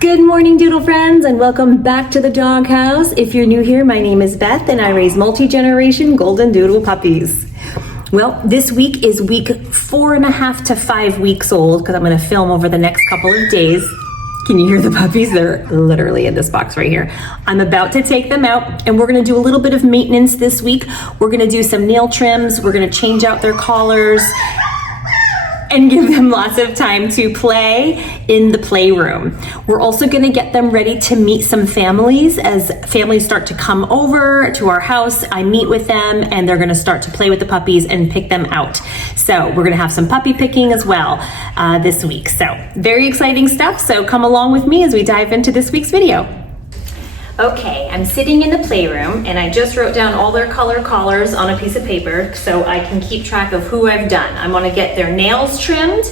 Good morning, Doodle friends, and welcome back to the doghouse. If you're new here, my name is Beth, and I raise multi-generation golden doodle puppies. Well, this week is week 4.5 to 5 weeks old, because I'm going to film over the next couple of days. Can you hear the puppies? They're literally in this box right here. I'm about to take them out, and we're going to do a little bit of maintenance this week. We're going to do some nail trims. We're going to change out their collars and give them lots of time to play in the playroom. We're also gonna get them ready to meet some families. As families start to come over to our house, I meet with them and they're gonna start to play with the puppies and pick them out. So we're gonna have some puppy picking as well this week. So very exciting stuff. So come along with me as we dive into this week's video. Okay, I'm sitting in the playroom and I just wrote down all their color collars on a piece of paper so I can keep track of who I've done. I want to get their nails trimmed.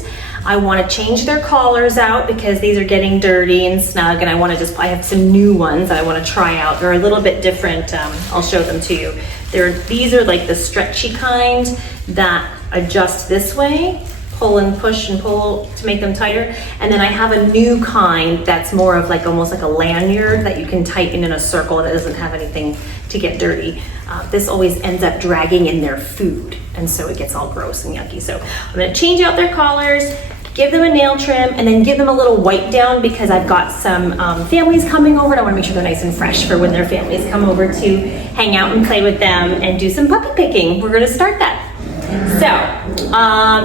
I want to change their collars out because these are getting dirty and snug, and I have some new ones I want to try out. They're a little bit different. I'll show them to you. These are like the stretchy kind that adjust this way. Pull and push and pull to make them tighter. And then I have a new kind that's more of like almost like a lanyard that you can tighten in a circle that doesn't have anything to get dirty. This always ends up dragging in their food, and so it gets all gross and yucky. So I'm gonna change out their collars, give them a nail trim, and then give them a little wipe down because I've got some families coming over and I wanna make sure they're nice and fresh for when their families come over to hang out and play with them and do some puppy picking. We're gonna start that. So,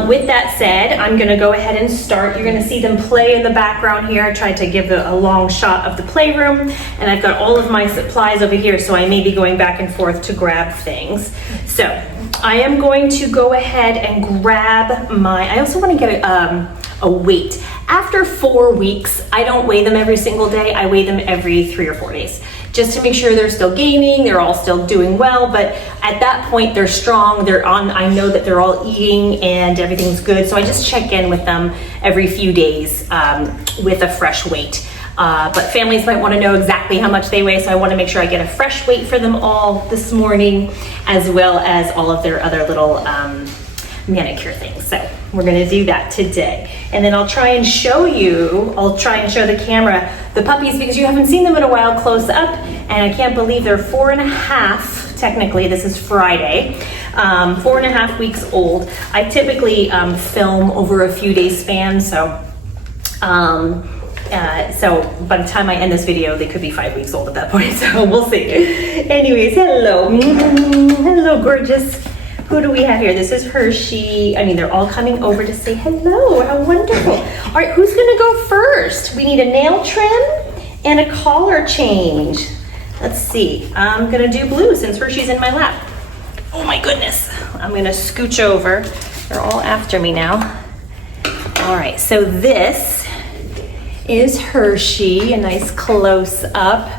with that said, I'm gonna go ahead and start. You're gonna see them play in the background here. I tried to give a long shot of the playroom, and I've got all of my supplies over here, so I may be going back and forth to grab things. So, I am going to go ahead and grab I also wanna get a weight. After 4 weeks, I don't weigh them every single day. I weigh them every 3 or 4 days, just to make sure they're still gaining, they're all still doing well, but at that point they're strong, I know that they're all eating and everything's good, so I just check in with them every few days with a fresh weight. But families might want to know exactly how much they weigh, so I want to make sure I get a fresh weight for them all this morning, as well as all of their other little manicure things. So we're going to do that today, and then I'll try and show the camera the puppies, because you haven't seen them in a while close up, and I can't believe they're 4.5. Technically this is Friday, 4.5 weeks old. I typically film over a few days span, so by the time I end this video they could be 5 weeks old at that point, so we'll see. Anyways, hello gorgeous. Who do we have here? This is Hershey. They're all coming over to say hello. How wonderful. All right, who's gonna go first? We need a nail trim and a collar change. Let's see. I'm gonna do blue since Hershey's in my lap. Oh my goodness. I'm gonna scooch over. They're all after me now. All right, so this is Hershey, a nice close up.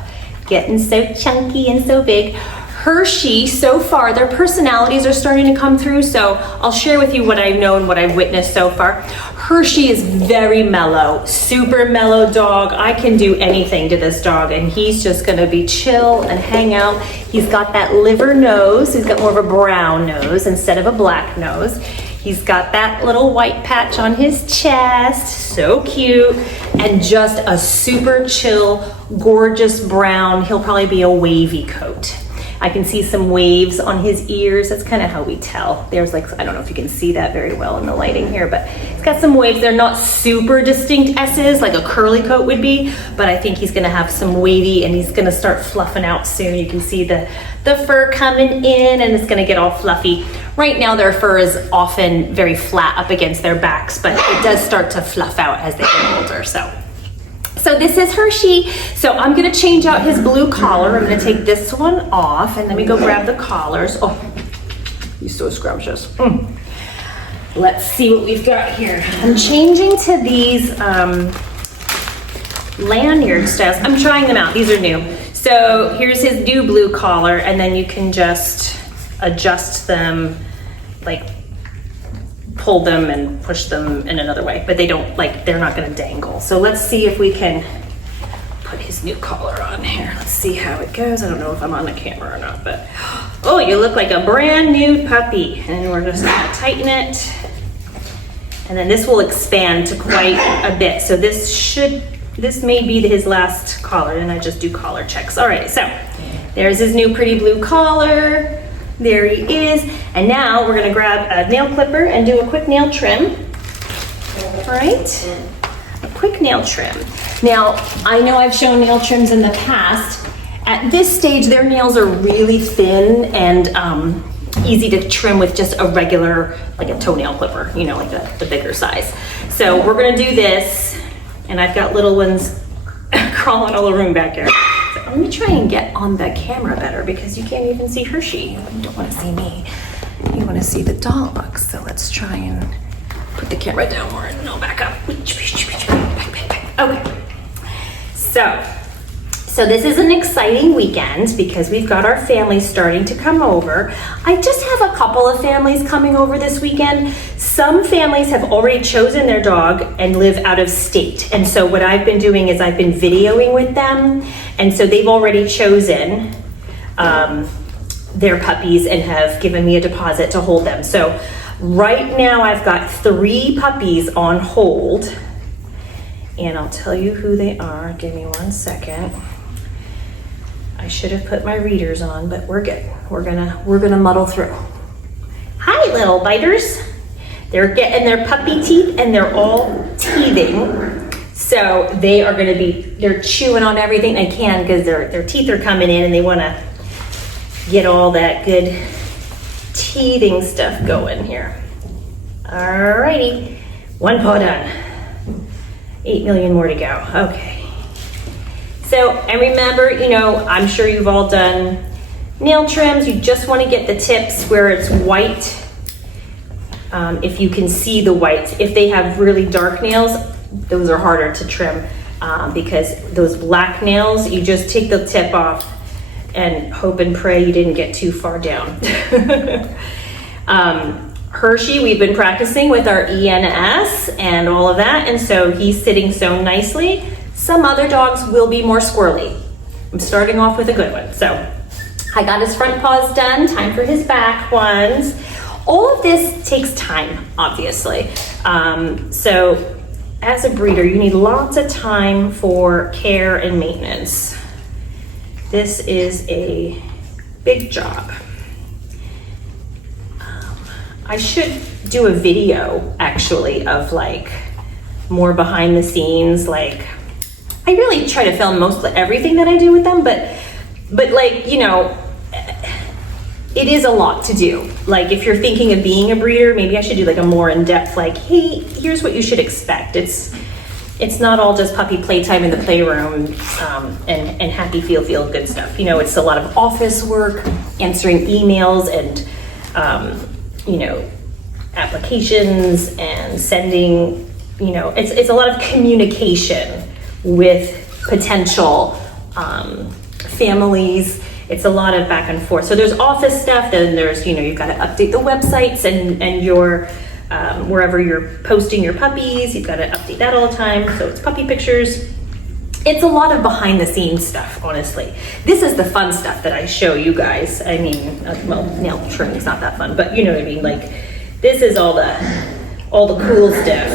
Getting so chunky and so big. Hershey, so far, their personalities are starting to come through, so I'll share with you what I've known, what I've witnessed so far. Hershey is very mellow, super mellow dog. I can do anything to this dog, and he's just gonna be chill and hang out. He's got that liver nose. He's got more of a brown nose instead of a black nose. He's got that little white patch on his chest, so cute, and just a super chill, gorgeous brown. He'll probably be a wavy coat. I can see some waves on his ears. That's kind of how we tell. There's I don't know if you can see that very well in the lighting here, but he's got some waves. They're not super distinct S's like a curly coat would be, but I think he's gonna have some wavy, and he's gonna start fluffing out soon. You can see the fur coming in, and it's gonna get all fluffy. Right now their fur is often very flat up against their backs, but it does start to fluff out as they get older, So this is Hershey. So I'm gonna change out his blue collar. I'm gonna take this one off, and let me go grab the collars. Oh, he's so scrumptious. Let's see what we've got here. I'm changing to these lanyard styles. I'm trying them out, these are new. So here's his new blue collar, and then you can just adjust them, like pull them and push them in another way, but they're not gonna dangle. So let's see if we can put his new collar on here. Let's see how it goes. I don't know if I'm on the camera or not, but oh, you look like a brand new puppy. And we're just gonna tighten it. And then this will expand to quite a bit. So this should this may be his last collar, and I just do collar checks. All right, so there's his new pretty blue collar. There he is. And now we're gonna grab a nail clipper and do a quick nail trim. All right, a quick nail trim. Now, I know I've shown nail trims in the past. At this stage, their nails are really thin and easy to trim with just a regular, like a toenail clipper, you know, like the bigger size. So we're gonna do this, and I've got little ones crawling all over me back here. So let me try and get on the camera better because you can't even see Hershey. You don't wanna see me. You wanna see the dog. So let's try and put the camera down more and I'll back up. Okay, so this is an exciting weekend because we've got our families starting to come over. I just have a couple of families coming over this weekend. Some families have already chosen their dog and live out of state. And so what I've been doing is I've been videoing with them. And so they've already chosen their puppies and have given me a deposit to hold them. So right now I've got 3 puppies on hold. And I'll tell you who they are. Give me 1 second. I should have put my readers on, but we're good. We're gonna muddle through. Hi, little biters. They're getting their puppy teeth and they're all teething. So they're chewing on everything they can because their teeth are coming in and they wanna get all that good teething stuff going here. Alrighty, 1 paw done. 8 million more to go, okay. So, and remember, you know, I'm sure you've all done nail trims. You just want to get the tips where it's white. If you can see the white. If they have really dark nails, those are harder to trim because those black nails, you just take the tip off and hope and pray you didn't get too far down. Hershey, we've been practicing with our ENS and all of that, and so he's sitting so nicely. Some other dogs will be more squirrely. I'm starting off with a good one. So I got his front paws done, time for his back ones. All of this takes time, obviously. So as a breeder, you need lots of time for care and maintenance. This is a big job. I should do a video actually of like more behind the scenes. Like I really try to film mostly everything that I do with them, but like, you know, it is a lot to do. Like if you're thinking of being a breeder, maybe I should do like a more in-depth, like, hey, here's what you should expect. It's not all just puppy playtime in the playroom and happy feel good stuff. You know, it's a lot of office work, answering emails and, you know, applications and sending, you know, it's a lot of communication with potential families. It's a lot of back and forth. So there's office stuff, then there's, you know, you've got to update the websites and your, wherever you're posting your puppies, you've got to update that all the time. So it's puppy pictures. It's a lot of behind the scenes stuff, honestly. This is the fun stuff that I show you guys. I mean, well, nail trimming's not that fun, but you know what I mean? Like, this is all the cool stuff.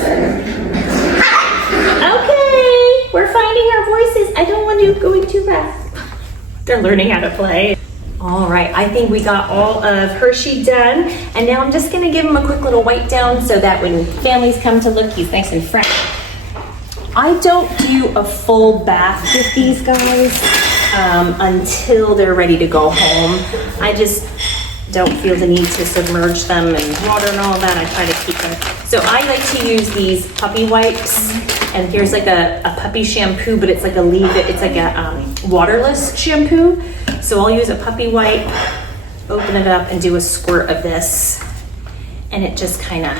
Okay, we're finding our voices. I don't want you going too fast. They're learning how to play. All right, I think we got all of Hershey done. And now I'm just gonna give him a quick little wipe down so that when families come to look, he's nice and fresh. I don't do a full bath with these guys until they're ready to go home. I just don't feel the need to submerge them in water and all that. I try to keep them. So I like to use these puppy wipes, and here's like a puppy shampoo, but it's like a waterless shampoo. So I'll use a puppy wipe, open it up, and do a squirt of this, and it just kind of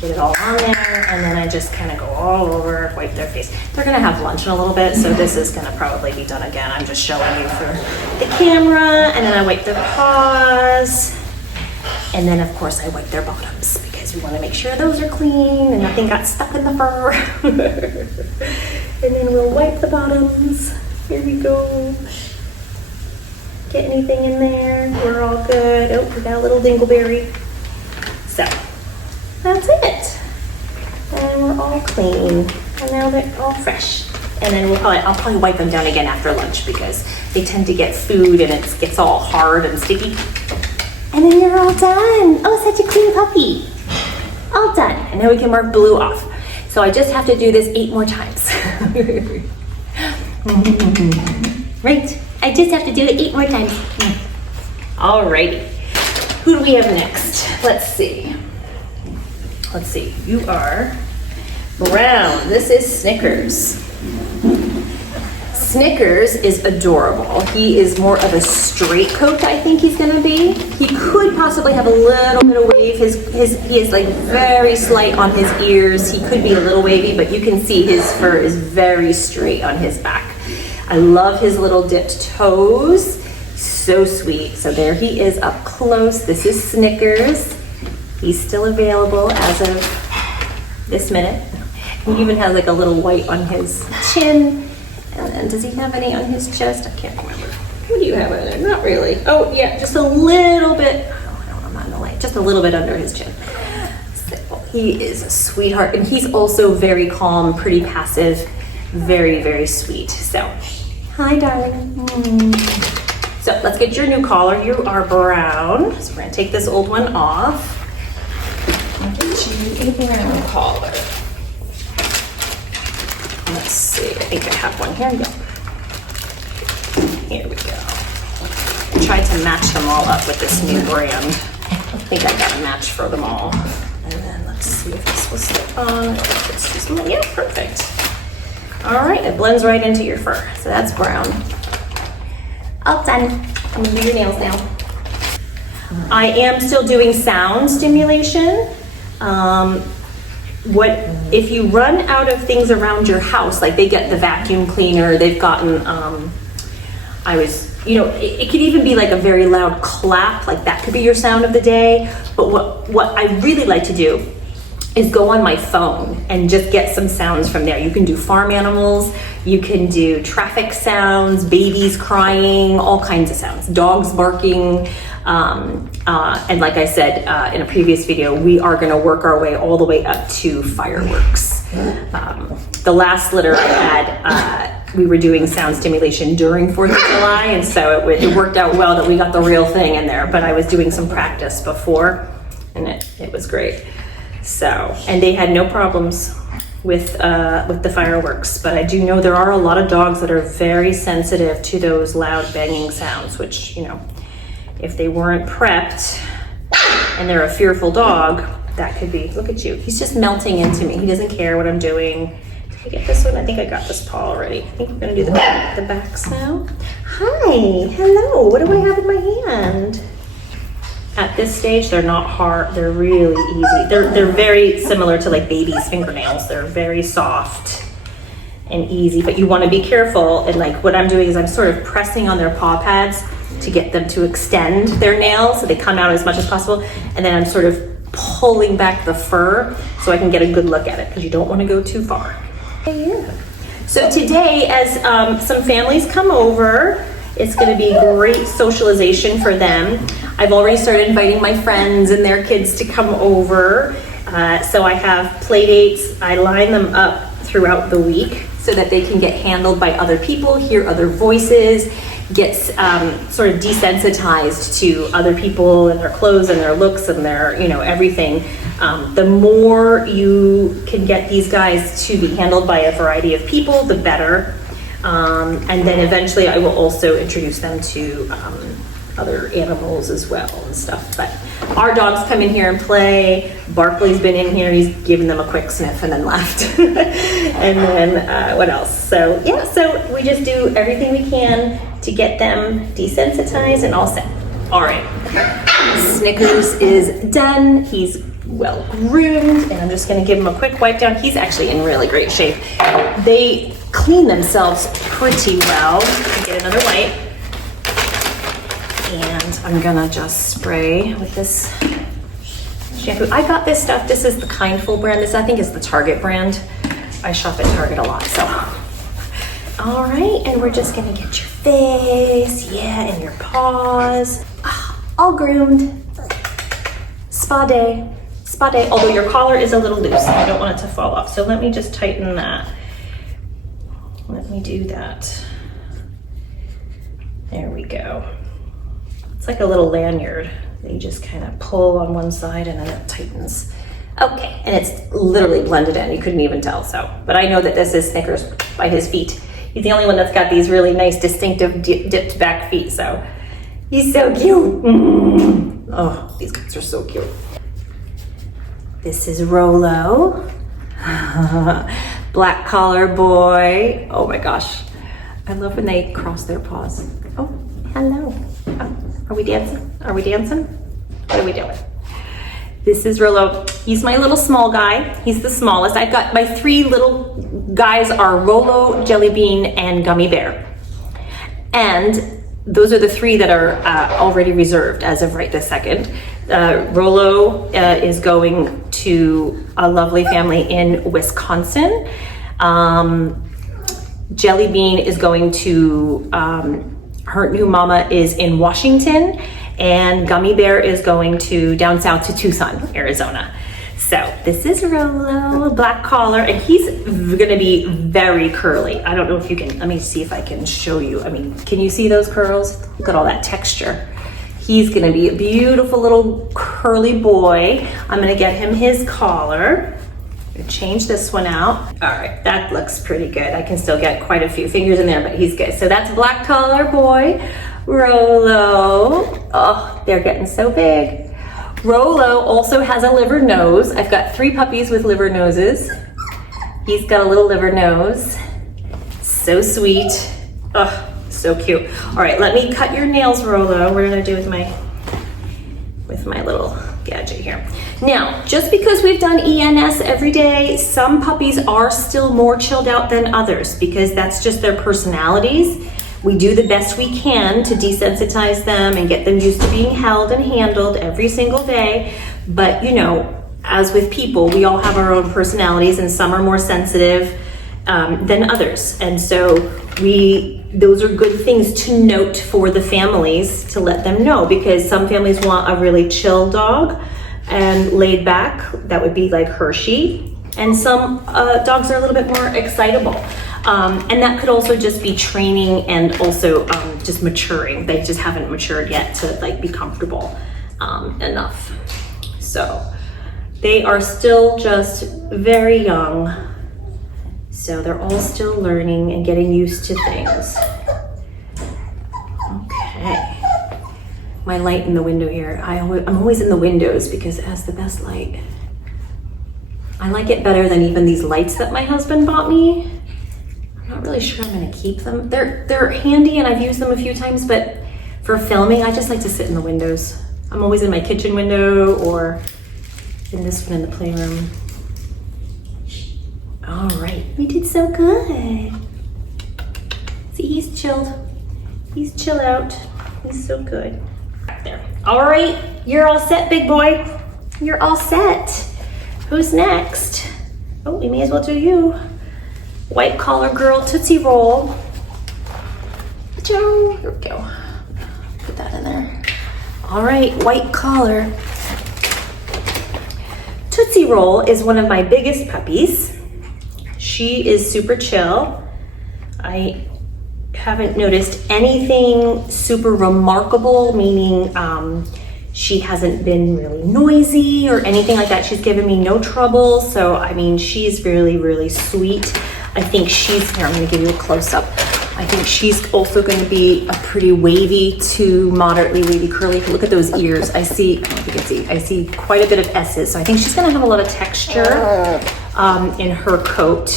get it all on there, and then I just kind of go all over, wipe their face. They're gonna have lunch in a little bit, so this is gonna probably be done again. I'm just showing you for the camera, and then I wipe their paws, and then of course I wipe their bottoms because we want to make sure those are clean and nothing got stuck in the fur. And then we'll wipe the bottoms. Here we go. Get anything in there? We're all good. Oh, we got a little dingleberry. So that's it. And we're all clean. And now they're all fresh. And then I'll probably wipe them down again after lunch because they tend to get food and it gets all hard and sticky. And then you're all done. Oh, such a clean puppy. All done. And now we can mark blue off. So I just have to do this 8 more times. Right? I just have to do it 8 more times. Alrighty. Who do we have next? Let's see. Let's see. You are brown. This is Snickers. Snickers is adorable. He is more of a straight coat, I think he's gonna be. He could possibly have a little bit of wave. He is like very slight on his ears. He could be a little wavy, but you can see his fur is very straight on his back. I love his little dipped toes. So sweet. So there he is up close. This is Snickers. He's still available as of this minute. He even has like a little white on his chin. And then does he have any on his chest? I can't remember. What do you have on there? Not really. Oh yeah, just a little bit. Oh, I'm not in the light. Just a little bit under his chin. So he is a sweetheart, and he's also very calm, pretty passive, very, very sweet. So, hi, darling. So let's get your new collar. You are brown. So we're gonna take this old one off. I'll get you a brown collar. Let's see, I think I have one here. Here we go. I tried to match them all up with this new brand. I think I got a match for them all. And then let's see if this will slip on. If it's too small. Yeah, perfect. All right, it blends right into your fur. So that's brown. All done. I'm gonna do your nails now. I am still doing sound stimulation. If you run out of things around your house, like they get the vacuum cleaner, they've gotten, it could even be like a very loud clap, like that could be your sound of the day. But what I really like to do is go on my phone and just get some sounds from there. You can do farm animals, you can do traffic sounds, babies crying, all kinds of sounds, dogs barking. And like I said in a previous video, we are gonna work our way all the way up to fireworks. The last litter I had, we were doing sound stimulation during 4th of July, and so it worked out well that we got the real thing in there, but I was doing some practice before, and it was great. So, and they had no problems with the fireworks, but I do know there are a lot of dogs that are very sensitive to those loud banging sounds, which, if they weren't prepped and they're a fearful dog, that could be, look at you. He's just melting into me. He doesn't care what I'm doing. Did I get this one? I think I got this paw already. I think we're gonna do the backs now. Hi, hello, what do I have in my hand? At this stage, they're not hard, they're really easy. They're very similar to like baby's fingernails. They're very soft and easy, but you wanna be careful. And like what I'm doing is I'm sort of pressing on their paw pads to get them to extend their nails so they come out as much as possible. And then I'm sort of pulling back the fur so I can get a good look at it, because you don't want to go too far. Yeah. So today, as some families come over, it's going to be great socialization for them. I've already started inviting my friends and their kids to come over. So I have play dates. I line them up throughout the week so that they can get handled by other people, hear other voices, get sort of desensitized to other people and their clothes and their looks and their, everything. The more you can get these guys to be handled by a variety of people, the better. And then eventually I will also introduce them to other animals as well and stuff. But our dogs come in here and play. Barkley's been in here, he's given them a quick sniff and then left. And then what else? So yeah, so we just do everything we can to get them desensitized and all set. All right, Snickers is done. He's well groomed, and I'm just gonna give him a quick wipe down. He's actually in really great shape. They clean themselves pretty well. Get another wipe. And I'm gonna just spray with this shampoo. I got this stuff, this is the Kindful brand. This I think is the Target brand. I shop at Target a lot, so. All right, and we're just gonna get your face, yeah, and your paws. All groomed. Spa day. Spade, although your collar is a little loose. I don't want it to fall off. So let me just tighten that. Let me do that. There we go. It's like a little lanyard. You just kind of pull on one side and then it tightens. Okay, and it's literally blended in. You couldn't even tell, so. But I know that this is Snickers by his feet. He's the only one that's got these really nice, distinctive, dipped back feet, so. He's so cute. Oh, these guys are so cute. This is Rolo. Black collar boy. Oh my gosh. I love when they cross their paws. Oh, hello. Oh, are we dancing? Are we dancing? What are we doing? This is Rolo. He's my little small guy. He's the smallest. I've got my 3 little guys are Rolo, Jelly Bean, and Gummy Bear. And those are the 3 that are already reserved as of right this second. Rolo is going to a lovely family in Wisconsin. Jelly Bean is going to, her new mama is in Washington, and Gummy Bear is going to down south to Tucson, Arizona. So this is Rolo, black collar, and he's gonna be very curly. I don't know if you can, let me see if I can show you. I mean, can you see those curls? Look at all that texture. He's gonna be a beautiful little curly boy. I'm gonna get him his collar. I'm gonna change this one out. All right, that looks pretty good. I can still get quite a few fingers in there, but he's good. So that's black collar boy, Rolo. Oh, they're getting so big. Rolo also has a liver nose. I've got 3 puppies with liver noses. He's got a little liver nose. So sweet. Oh, so cute. All right, let me cut your nails, Rolo. What did I do with my little gadget here? Now, just because we've done ENS every day, some puppies are still more chilled out than others because that's just their personalities. We do the best we can to desensitize them and get them used to being held and handled every single day. But you know, as with people, we all have our own personalities and some are more sensitive than others. And so those are good things to note for the families to let them know, because some families want a really chill dog and laid back. That would be like Hershey. And some dogs are a little bit more excitable. And that could also just be training and also just maturing. They just haven't matured yet to like be comfortable enough. So they are still just very young. So they're all still learning and getting used to things. Okay. My light in the window here. I'm always in the windows because it has the best light. I like it better than even these lights that my husband bought me. I'm not really sure I'm gonna keep them. They're handy and I've used them a few times, but for filming, I just like to sit in the windows. I'm always in my kitchen window or in this one in the playroom. All right, we did so good. See, he's chilled. He's chill out. He's so good. There. All right, you're all set, big boy. You're all set. Who's next? Oh, we may as well do you. White collar girl, Tootsie Roll. Here we go. Put that in there. All right, white collar. Tootsie Roll is one of my biggest puppies. She is super chill. I haven't noticed anything super remarkable, meaning she hasn't been really noisy or anything like that. She's given me no trouble. So, I mean, she's really, really sweet. I think she's, here, I'm gonna give you a close up. I think she's also gonna be a pretty wavy to moderately wavy curly. Look at those ears. I see, I don't know if you can see, I see quite a bit of S's. So I think she's gonna have a lot of texture in her coat.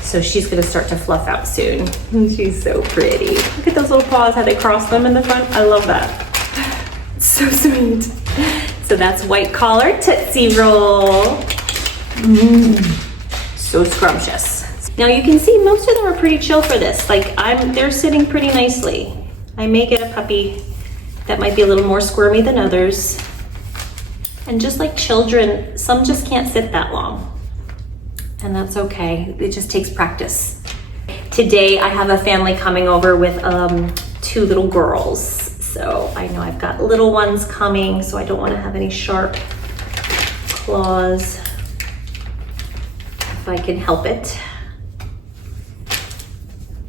So she's gonna start to fluff out soon. She's so pretty. Look at those little paws, how they cross them in the front. I love that. So sweet. So that's white collar Tootsie Roll. So scrumptious. Now you can see most of them are pretty chill for this. Like they're sitting pretty nicely. I may get a puppy that might be a little more squirmy than others. And just like children, some just can't sit that long. And that's okay, it just takes practice. Today I have a family coming over with 2 little girls. So I know I've got little ones coming, so I don't want to have any sharp claws if I can help it.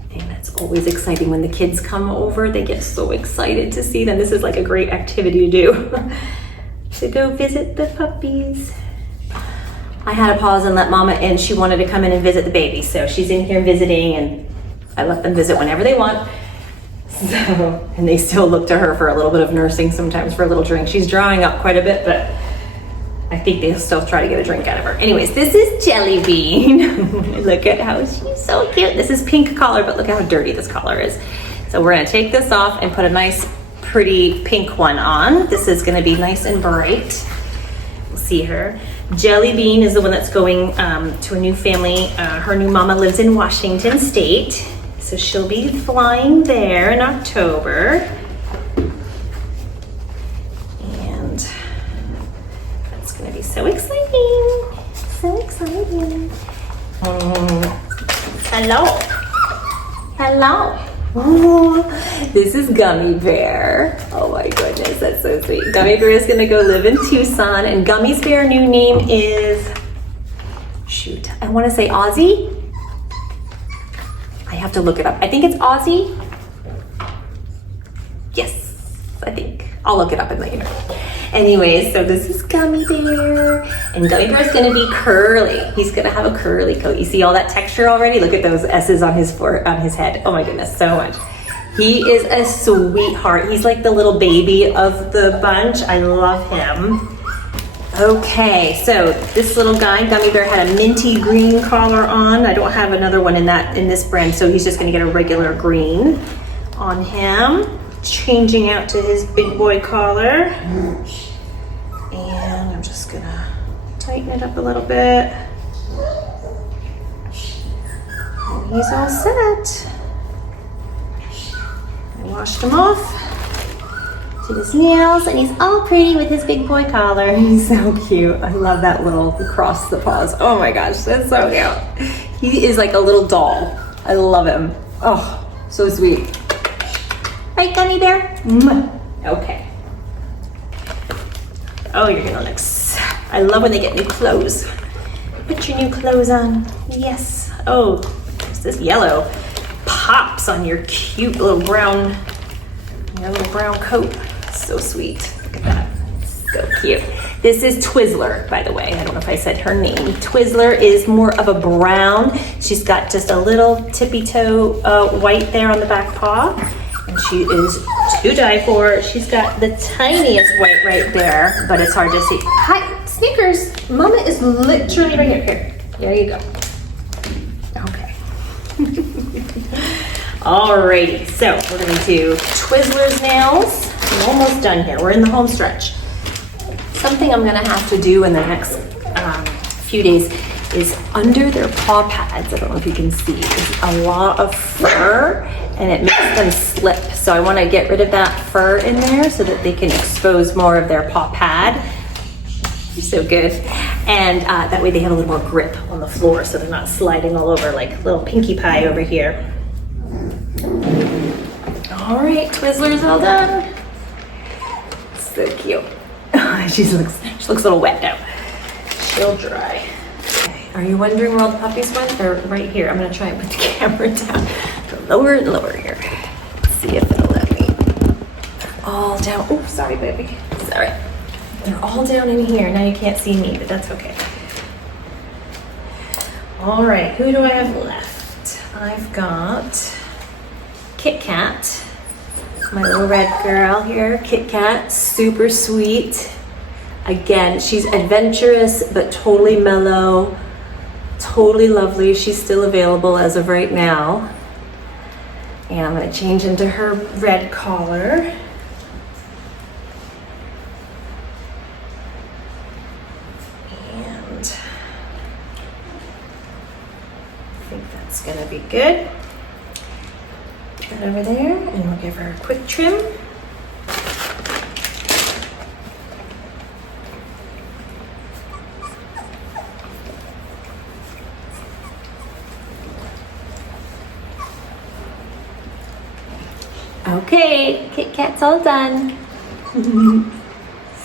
And it's always exciting when the kids come over. They get so excited to see them. This is like a great activity to do. To go visit the puppies. I had to pause and let Mama in. She wanted to come in and visit the baby. So she's in here visiting, and I let them visit whenever they want. So, and they still look to her for a little bit of nursing sometimes for a little drink. She's drawing up quite a bit, but I think they'll still try to get a drink out of her. Anyways, this is Jelly Bean. Look at how she's so cute. This is pink collar, but look how dirty this collar is. So we're gonna take this off and put a nice, pretty pink one on. This is gonna be nice and bright. We'll see her. Jelly Bean is the one that's going to a new family. Her new mama lives in Washington State. So she'll be flying there in October. And that's gonna be so exciting. So exciting. Hello. Hello. Oh, this is Gummy Bear. Oh my goodness, that's so sweet. Gummy Bear is gonna go live in Tucson, and Gummy Bear's new name is, shoot, I wanna say Ozzy. I have to look it up. I think it's Ozzy. Yes, I think. I'll look it up and let you know. Anyways, so this is Gummy Bear. And Gummy Bear's gonna be curly. He's gonna have a curly coat. You see all that texture already? Look at those S's on his head. Oh my goodness, so much. He is a sweetheart. He's like the little baby of the bunch. I love him. Okay, so this little guy, Gummy Bear, had a minty green collar on. I don't have another one in this brand, so he's just gonna get a regular green on him. Changing out to his big boy collar. And I'm just gonna tighten it up a little bit. And he's all set. I washed him off. Did his nails, and he's all pretty with his big boy collar. He's so cute. I love that little across the paws. Oh my gosh, that's so cute. He is like a little doll. I love him. Oh, so sweet. Right, Gummy Bear? Okay. Oh, you're gonna look I love when they get new clothes. Put your new clothes on. Yes. Oh, this yellow pops on your cute little brown coat. So sweet. Look at that. So cute. This is Twizzler, by the way. I don't know if I said her name. Twizzler is more of a brown. She's got just a little tippy toe white there on the back paw. And she is to die for. She's got the tiniest white right there, but it's hard to see. Hi, Snickers. Mama is literally right here. Here, there you go. Okay. Alrighty, so we're gonna do Twizzler's nails. I'm almost done here. We're in the home stretch. Something I'm gonna have to do in the next few days is under their paw pads. I don't know if you can see. There's a lot of fur, and it makes them slip. So I want to get rid of that fur in there so that they can expose more of their paw pad. So good. And that way they have a little more grip on the floor so they're not sliding all over like little Pinkie Pie over here. All right, Twizzler's all done. So cute. She looks a little wet now. She'll dry. Okay. Are you wondering where all the puppies went? They're right here. I'm gonna try and put the camera down. Go lower and lower here. Let's see if it'll let me. They're all down. Oh, sorry, baby. Sorry. They're all down in here. Now you can't see me, but that's okay. All right, who do I have left? I've got Kit Kat. My little red girl here, Kit Kat, super sweet. Again, she's adventurous, but totally mellow, totally lovely. She's still available as of right now. And I'm gonna change into her red collar. And I think that's gonna be good. Put that over there, and we'll give her a quick trim. Okay, Kit Kat's all done.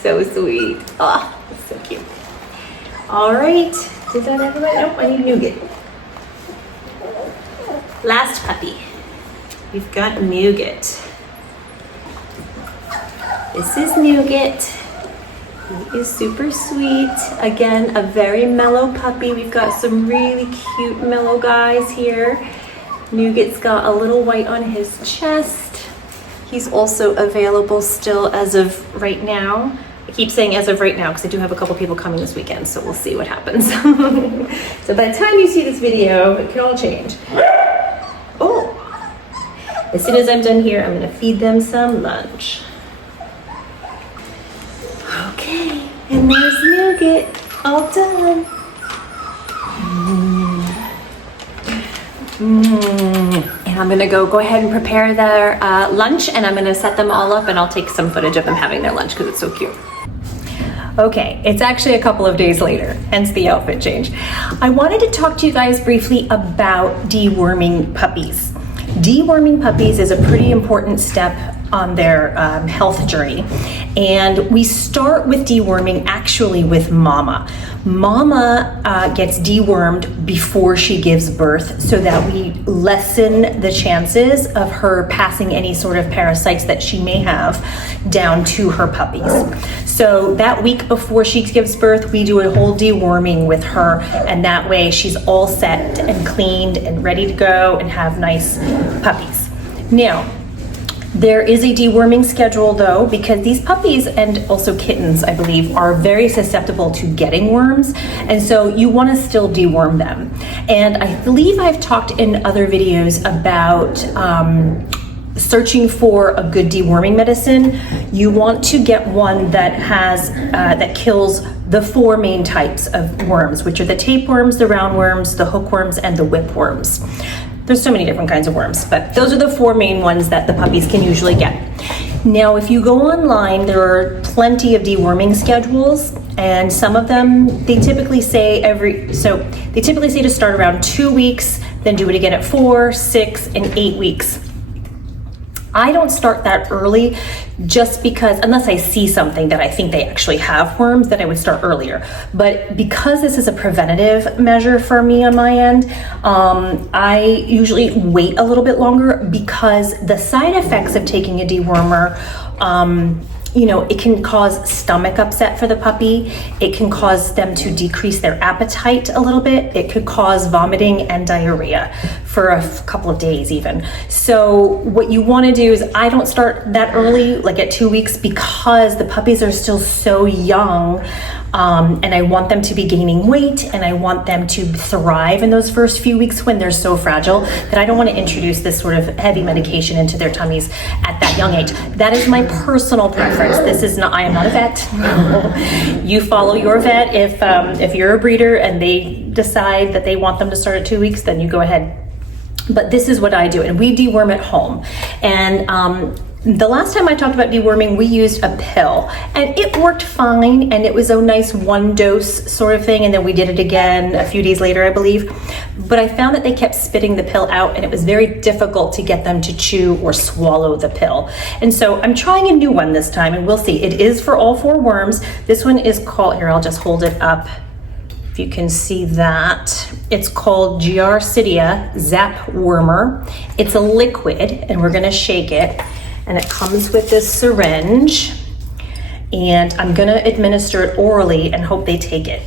So sweet. Oh, so cute. All right, did that everybody? Nope, I need nougat. Last puppy, we've got Nougat. This is Nougat. He is super sweet. Again, a very mellow puppy. We've got some really cute mellow guys here. Nougat's got a little white on his chest. He's also available still as of right now. I keep saying as of right now because I do have a couple people coming this weekend, so we'll see what happens. So by the time you see this video, it could all change. Oh, as soon as I'm done here, I'm gonna feed them some lunch. Okay, and there's Nougat, all done. And I'm gonna go ahead and prepare their lunch, and I'm gonna set them all up, and I'll take some footage of them having their lunch because it's so cute. Okay, it's actually a couple of days later, hence the outfit change. I wanted to talk to you guys briefly about deworming puppies. Deworming puppies is a pretty important step on their health journey. And we start with deworming actually with mama. Mama gets dewormed before she gives birth so that we lessen the chances of her passing any sort of parasites that she may have down to her puppies. So that week before she gives birth, we do a whole deworming with her, and that way she's all set and cleaned and ready to go and have nice puppies. Now, there is a deworming schedule though, because these puppies and also kittens, I believe, are very susceptible to getting worms. And so you want to still deworm them. And I believe I've talked in other videos about searching for a good deworming medicine. You want to get one that has, that kills the 4 main types of worms, which are the tapeworms, the roundworms, the hookworms, and the whipworms. There's so many different kinds of worms, but those are the 4 main ones that the puppies can usually get. Now, if you go online, there are plenty of deworming schedules, and some of them, they typically say to start around 2 weeks, then do it again at 4, 6, and 8 weeks. I don't start that early just because, unless I see something that I think they actually have worms, then I would start earlier. But because this is a preventative measure for me on my end, I usually wait a little bit longer because the side effects of taking a dewormer, you know, it can cause stomach upset for the puppy. It can cause them to decrease their appetite a little bit. It could cause vomiting and diarrhea for a couple of days even. So what you want to do is, I don't start that early, like at 2 weeks, because the puppies are still so young. And I want them to be gaining weight, and I want them to thrive in those first few weeks when they're so fragile that I don't want to introduce this sort of heavy medication into their tummies at that young age. That is my personal preference. This is not, I am not a vet. You follow your vet. If you're a breeder and they decide that they want them to start at 2 weeks, then you go ahead. But this is what I do, and we deworm at home. And the last time I talked about deworming, we used a pill, and it worked fine, and it was a nice 1 dose sort of thing, and then we did it again a few days later, I believe. But I found that they kept spitting the pill out, and it was very difficult to get them to chew or swallow the pill. And so I'm trying a new one this time, and we'll see. It is for all 4 worms. This one is called, here, I'll just hold it up if you can see that. It's called Giardia Zap Wormer. It's a liquid, and we're gonna shake it. And it comes with this syringe, and I'm gonna administer it orally and hope they take it.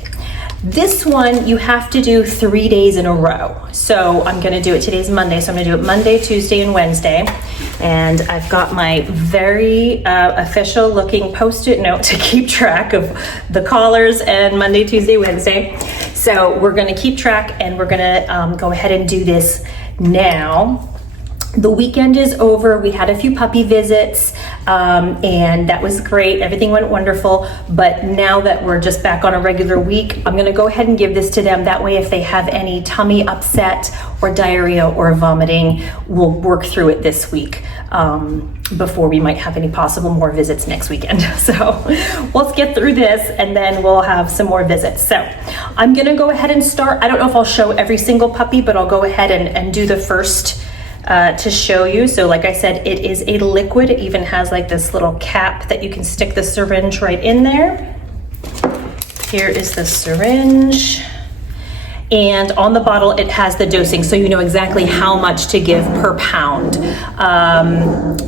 This one you have to do 3 days in a row. So I'm gonna do it, today's Monday, so I'm gonna do it Monday, Tuesday, and Wednesday. And I've got my very official looking Post-it note to keep track of the collars and Monday, Tuesday, Wednesday. So we're gonna keep track, and we're gonna go ahead and do this now. The weekend is over. We had a few puppy visits, and that was great. Everything went wonderful. But now that we're just back on a regular week, I'm gonna go ahead and give this to them. That way, if they have any tummy upset or diarrhea or vomiting, we'll work through it this week before we might have any possible more visits next weekend. So let's get through this, and then we'll have some more visits. So I'm gonna go ahead and start. I don't know if I'll show every single puppy, but I'll go ahead and do the first to show you. So like I said, it is a liquid. It even has like this little cap that you can stick the syringe right in there. Here is the syringe. And on the bottle, it has the dosing, so you know exactly how much to give per pound.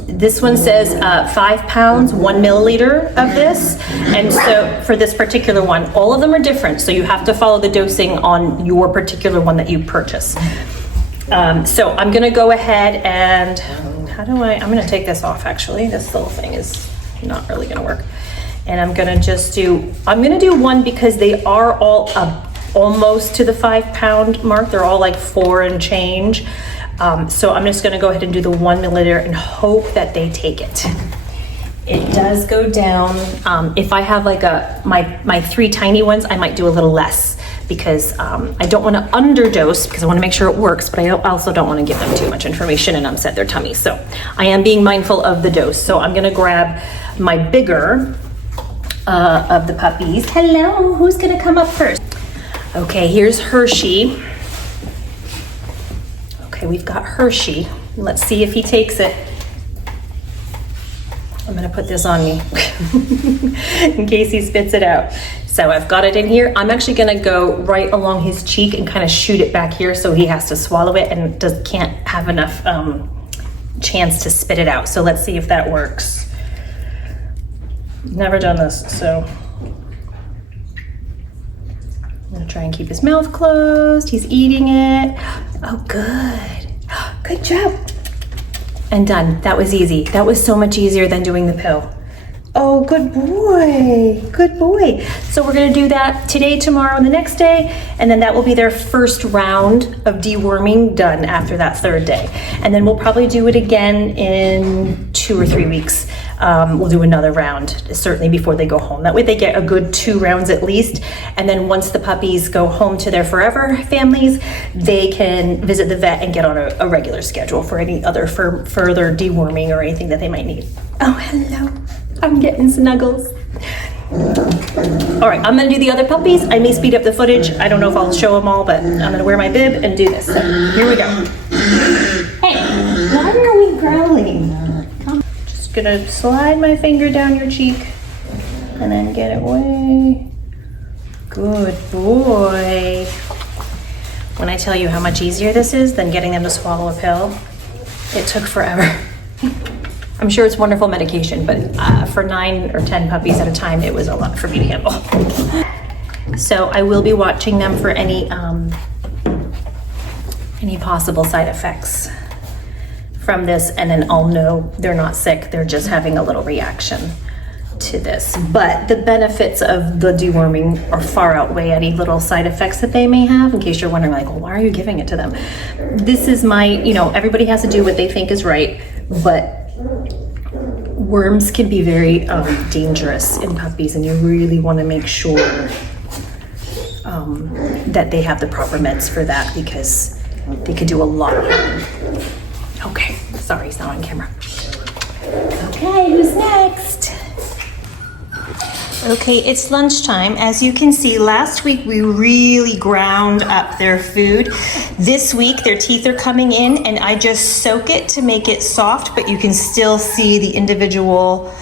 This one says 5 pounds, 1 milliliter of this. And so for this particular one, all of them are different, so you have to follow the dosing on your particular one that you purchase. So I'm gonna go ahead and, I'm gonna take this off actually. This little thing is not really gonna work. And I'm gonna do one because they are all almost to the 5 pound mark. They're all like 4 and change. So I'm just gonna go ahead and do the 1 milliliter and hope that they take it. It does go down. If I have like my 3 tiny ones, I might do a little less because I don't wanna underdose because I wanna make sure it works, but I also don't wanna give them too much information and upset their tummies. So I am being mindful of the dose. So I'm gonna grab my bigger of the puppies. Hello, who's gonna come up first? Okay, here's Hershey. Okay, we've got Hershey. Let's see if he takes it. I'm gonna put this on me in case he spits it out. So I've got it in here. I'm actually gonna go right along his cheek and kind of shoot it back here so he has to swallow it and can't have enough chance to spit it out. So let's see if that works. Never done this, so. I'm gonna try and keep his mouth closed. He's eating it. Oh, good. Good job. And done. That was easy. That was so much easier than doing the pill. Oh, good boy. Good boy. So we're gonna do that today, tomorrow, and the next day, and then that will be their first round of deworming done after that 3rd day. And then we'll probably do it again in 2 or 3 weeks. We'll do another round, certainly before they go home. That way they get a good 2 rounds at least. And then once the puppies go home to their forever families, they can visit the vet and get on a regular schedule for any other further deworming or anything that they might need. Oh, hello. I'm getting snuggles. All right, I'm gonna do the other puppies. I may speed up the footage. I don't know if I'll show them all, but I'm gonna wear my bib and do this. So here we go. Hey, why are we growling? Just gonna slide my finger down your cheek and then get it away. Good boy. When I tell you how much easier this is than getting them to swallow a pill, it took forever. I'm sure it's wonderful medication, but for 9 or 10 puppies at a time, it was a lot for me to handle. So I will be watching them for any possible side effects from this, and then I'll know they're not sick, they're just having a little reaction to this. But the benefits of the deworming are far outweigh any little side effects that they may have, in case you're wondering like, well, why are you giving it to them? This is my, everybody has to do what they think is right, but worms can be very dangerous in puppies, and you really want to make sure that they have the proper meds for that, because they could do a lot of harm. Okay, sorry, it's not on camera. Okay, who's next? Okay, it's lunchtime. As you can see, last week we really ground up their food. This week their teeth are coming in and I just soak it to make it soft, but you can still see the individual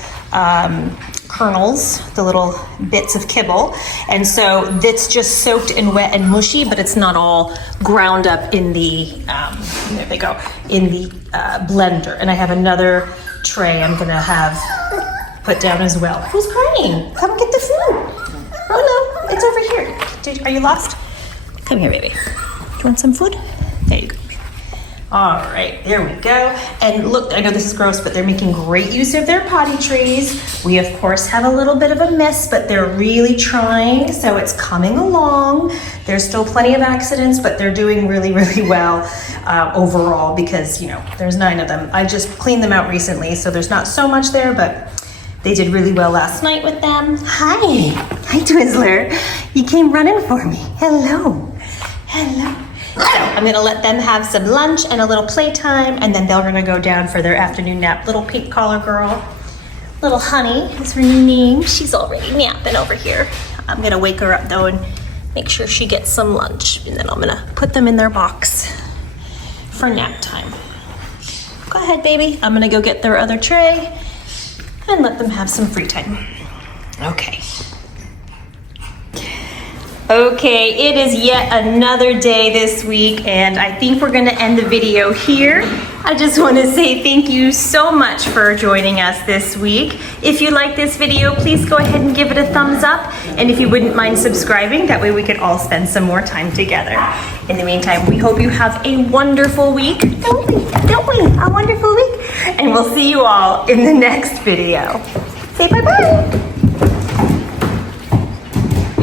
kernels, the little bits of kibble. And so it's just soaked and wet and mushy, but it's not all ground up in the, there they go, in the blender. And I have another tray I'm gonna have put down as well. Who's crying? Come get the food. Oh no, it's over here. Are you lost? Come here, baby. Do you want some food? There you go. All right, there we go. And look, I know this is gross, but they're making great use of their potty trays. We of course have a little bit of a mess, but they're really trying, so it's coming along. There's still plenty of accidents, but they're doing really, really well overall, because there's 9 of them. I just cleaned them out recently, so there's not so much there, but they did really well last night with them. Hi, Twizzler. You came running for me. Hello. So I'm gonna let them have some lunch and a little playtime, and then they're gonna go down for their afternoon nap. Little pink collar girl, little Honey is her new name. She's already napping over here. I'm gonna wake her up though and make sure she gets some lunch, and then I'm gonna put them in their box for nap time. Go ahead, baby. I'm gonna go get their other tray and let them have some free time. Okay. Okay, it is yet another day this week, and I think we're gonna end the video here. I just want to say thank you so much for joining us this week. If you like this video, please go ahead and give it a thumbs up, and if you wouldn't mind subscribing, that way we could all spend some more time together. In the meantime, we hope you have a wonderful week. Don't we? A wonderful week. And we'll see you all in the next video. Say bye-bye.